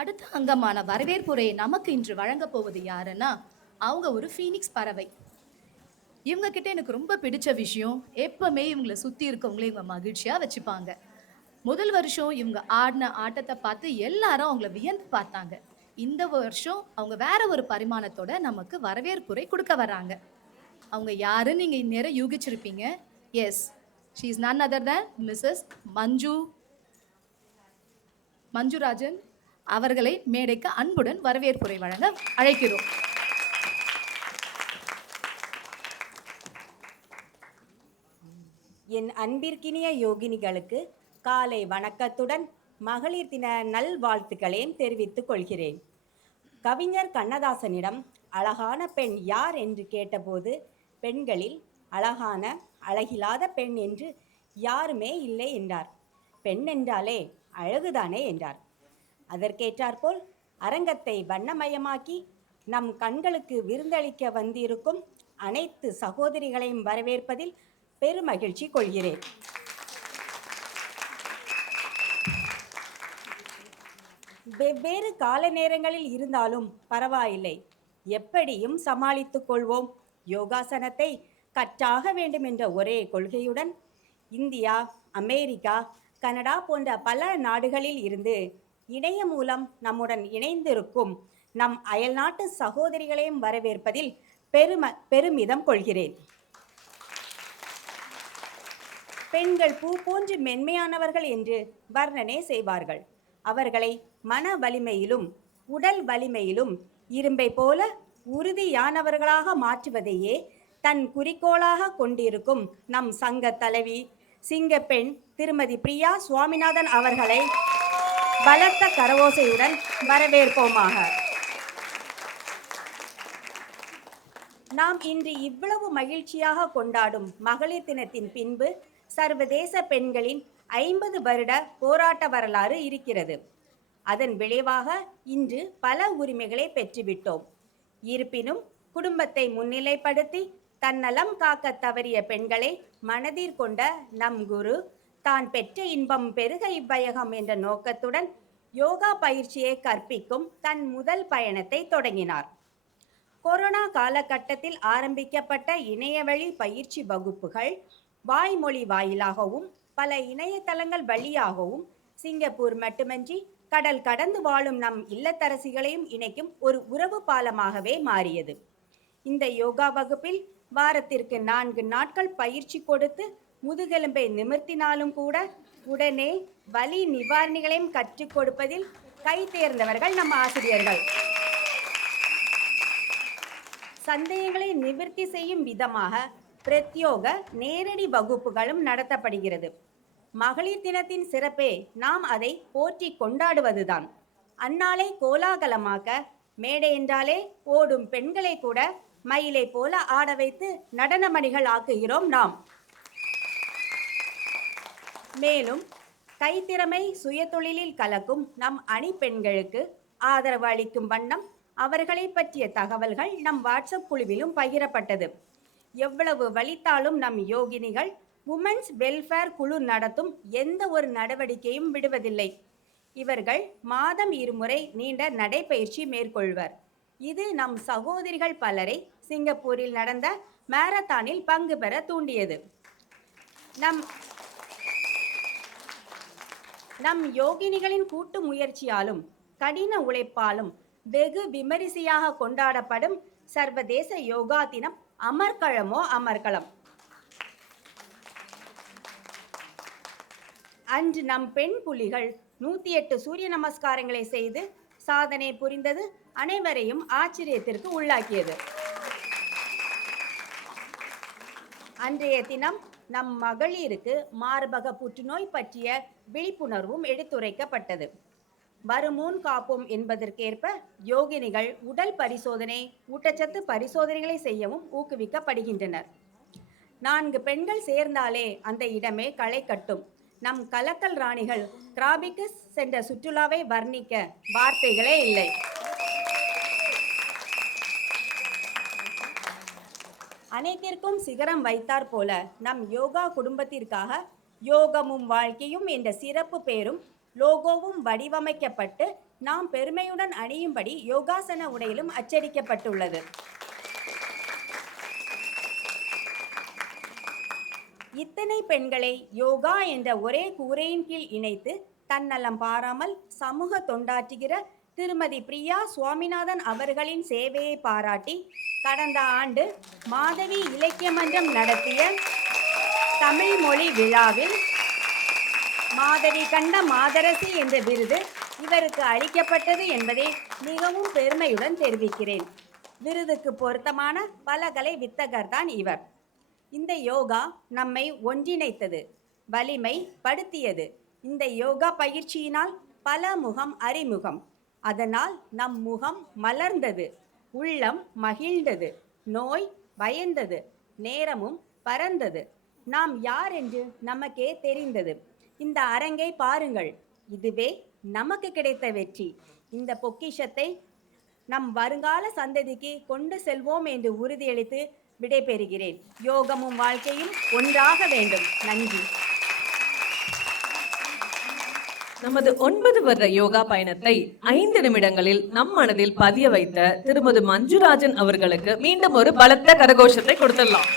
அடுத்த அங்கமான வரவேற்புரையை நமக்கு இன்று வழங்கப் போவது யாருன்னா, அவங்க ஒரு ஃபீனிக்ஸ் பறவை. இவங்க கிட்ட எனக்கு ரொம்ப பிடிச்ச விஷயம், எப்பவுமே இவங்கள சுத்தி இருக்கவங்கள இவங்க மகிழ்ச்சியா வச்சுப்பாங்க. முதல் வருஷம் இவங்க ஆடின ஆட்டத்த பார்த்து எல்லாரும் அவங்கள வியந்து பார்த்தாங்க. இந்த வருஷம் அவங்க வேற ஒரு பரிமாணத்தோட நமக்கு வரவேற்புரை குடுக்க வராங்க. அவங்க யாருன்னு நீங்க இந்நேரம் யூகிச்சிருப்பீங்க. Yes, she is none other than Mrs Manjurajan அவர்களை மேடைக்கு அன்புடன் வரவேற்புரை வழங்க அழைக்கிறோம். என் அன்பிற்கினிய யோகினிகளுக்கு காலை வணக்கத்துடன் மகளிர் தின நல்வாழ்த்துக்களையும் தெரிவித்துக் கொள்கிறேன். கவிஞர் கண்ணதாசனிடம் அழகான பெண் யார் என்று கேட்டபோது, பெண்களில் அழகான அழகில்லாத பெண் என்று யாருமே இல்லை என்றார். பெண் என்றாலே அழகுதானே என்றார். அதற்கேற்றாற்போல் அரங்கத்தை வண்ணமயமாக்கி நம் கண்களுக்கு விருந்தளிக்க வந்திருக்கும் அனைத்து சகோதரிகளையும் வரவேற்பதில் பெருமகிழ்ச்சி கொள்கிறேன். வெவ்வேறு கால நேரங்களில் இருந்தாலும் பரவாயில்லை, எப்படியும் சமாளித்துக் கொள்வோம். யோகாசனத்தை கற்றாக வேண்டும் என்ற ஒரே கொள்கையுடன் இந்தியா, அமெரிக்கா, கனடா போன்ற பல நாடுகளில் இருந்து இணையம் மூலம் நம்முடன் இணைந்திருக்கும் நம் அயல்நாட்டு சகோதரிகளையும் வரவேற்பதில் பெருமிதம் கொள்கிறேன். பெண்கள் பூ போன்று மென்மையானவர்கள் என்று வர்ணனை செய்வார்கள். அவர்களை மன வலிமையிலும் உடல் வலிமையிலும் இரும்பை போல உறுதியானவர்களாக மாற்றுவதையே தன் குறிக்கோளாக கொண்டிருக்கும் நம் சங்க தலைவி சிங்கப்பெண் திருமதி பிரியா சுவாமிநாதன் அவர்களை பலத்த கரவோசையுடன் வரவேற்போமாக. நாம் இன்று இவ்வளவு மகிழ்ச்சியாக கொண்டாடும் மகளிர் தினத்தின் பின்பு சர்வதேச பெண்களின் 50 வருட போராட்ட வரலாறு இருக்கிறது. அதன் விளைவாக இன்று பல உரிமைகளை பெற்றுவிட்டோம். இருப்பினும் குடும்பத்தை முன்னிலைப்படுத்தி தன்னலம் காக்க தவறிய பெண்களை மனதில் கொண்ட நம் குரு தான் பெற்ற இன்பம் பெருக இவ்வையகம் என்ற நோக்கத்துடன் யோகா பயிற்சியை கற்பிக்கும் தன் முதல் பயணத்தை தொடங்கினார். கொரோனா காலகட்டத்தில் ஆரம்பிக்கப்பட்ட இணையவழி பயிற்சி வகுப்புகள் வாய்மொழி வாயிலாகவும் பல இணையதளங்கள் வழியாகவும் சிங்கப்பூர் மட்டுமின்றி கடல் கடந்து வாழும் நம் இல்லத்தரசிகளையும் இணைக்கும் ஒரு உறவு பாலமாகவே மாறியது. இந்த யோகா வகுப்பில் வாரத்திற்கு 4 நாட்கள் பயிற்சி கொடுத்து முதுகெலும்பை நிமிர்த்தினாலும் கூட உடனே வலி நிவாரணிகளையும் கற்றுக் கொடுப்பதில் கை தேர்ந்தவர்கள் நம் ஆசிரியர்கள். சந்தேகங்களை நிவர்த்தி செய்யும் விதமாக பிரத்யோக நேரடி வகுப்புகளும் நடத்தப்படுகிறது. மகளிர் தினத்தின் சிறப்பே நாம் அதை போற்றி கொண்டாடுவதுதான். அந்நாளை கோலாகலமாக்க மேடை என்றாலே ஓடும் பெண்களை கூட மயிலை போல ஆட வைத்து நடனமணிகள் ஆக்குகிறோம் நாம். மேலும் கைத்திறமை சுயதொழிலில் கலக்கும் நம் அணி பெண்களுக்கு ஆதரவு அளிக்கும் வண்ணம் அவர்களை பற்றிய தகவல்கள் நம் வாட்ஸ்அப் குழுவிலும் பகிரப்பட்டது. எவ்வளவு வலித்தாலும் நம் யோகினிகள் உமன்ஸ் வெல்ஃபேர் குழு நடத்தும் எந்த ஒரு நடவடிக்கையும் விடுவதில்லை. இவர்கள் மாதம் 2 முறை நீண்ட நடைப்பயிற்சி மேற்கொள்வர். இது நம் சகோதரிகள் பலரை சிங்கப்பூரில் நடந்த மாரத்தானில் பங்கு பெற தூண்டியது. நம் யோகினிகளின் கூட்டு முயற்சியாலும் கடின உழைப்பாலும் வெகு விமரிசையாக கொண்டாடப்படும் சர்வதேச யோகா தினம் அமர்க்களமோ அமர்க்களம். அன்று நம் பெண் புலிகள் 108 சூரிய நமஸ்காரங்களை செய்து சாதனை புரிந்தது அனைவரையும் ஆச்சரியத்திற்கு உள்ளாக்கியது. அன்றைய தினம் நம் மகளிருக்கு மார்பக புற்றுநோய் பற்றிய விழிப்புணர்வும் எடுத்துரைக்கப்பட்டது. வருமுன் காப்போம் என்பதற்கேற்ப யோகினிகள் உடல் பரிசோதனை, ஊட்டச்சத்து பரிசோதனைகளை செய்யவும் ஊக்குவிக்கப்படுகின்றனர். 4 பெண்கள் சேர்ந்தாலே அந்த இடமே களை கட்டும். நம் கலக்கல் ராணிகள் கிராபிக்கு சென்ற சுற்றுலாவை வர்ணிக்க வார்த்தைகளே இல்லை. அனைத்திற்கும் சிகரம் வைத்தார் போல நம் யோகா குடும்பத்திற்காக யோகமும் வாழ்க்கையும் என்ற சிறப்பு பெயரும் லோகோவும் வடிவமைக்கப்பட்டு நாம் பெருமையுடன் அணியும்படி யோகாசன உடையிலும் அச்சடிக்கப்பட்டுள்ளது. இத்தனை பெண்களை யோகா என்ற ஒரே கூரையின் கீழ் இணைத்து தன்னலம் பாராமல் சமூக தொண்டாற்றுகிற திருமதி பிரியா சுவாமிநாதன் அவர்களின் சேவையை பாராட்டி கடந்த ஆண்டு மாதவி இலக்கிய மன்றம் நடத்திய தமிழ் மொழி விழாவில் மாதவி கண்ட மாதரசி என்ற விருது இவருக்கு அளிக்கப்பட்டது என்பதை மிகவும் பெருமையுடன் தெரிவிக்கிறேன். விருதுக்கு பொருத்தமான பலகலை வித்தகர்தான் இவர். இந்த யோகா நம்மை ஒன்றிணைத்தது, வலிமை படுத்தியது. இந்த யோகா பயிற்சியினால் பல முகம் அறிமுகம். அதனால் நம் முகம் மலர்ந்தது, உள்ளம் மகிழ்ந்தது, நோய் பயந்தது, நேரமும் பறந்தது. நாம் யார் என்று நமக்கே தெரிந்தது. இந்த அரங்கை பாருங்கள், இதுவே நமக்கு கிடைத்த வெற்றி. இந்த பொக்கிஷத்தை நம் வருங்கால சந்ததிக்கு கொண்டு செல்வோம் என்று உறுதியளித்து விடைபெறுகிறேன். யோகமும் வாழ்க்கையும் ஒன்றாக வேண்டும். நன்றி. நமது 9 வருட யோகா பயணத்தை 5 நிமிடங்களில் நம் மனதில் பதிய வைத்த திருமதி மஞ்சுராஜன் அவர்களுக்கு மீண்டும் ஒரு பலத்த கரகோஷத்தை கொடுத்துடலாம்.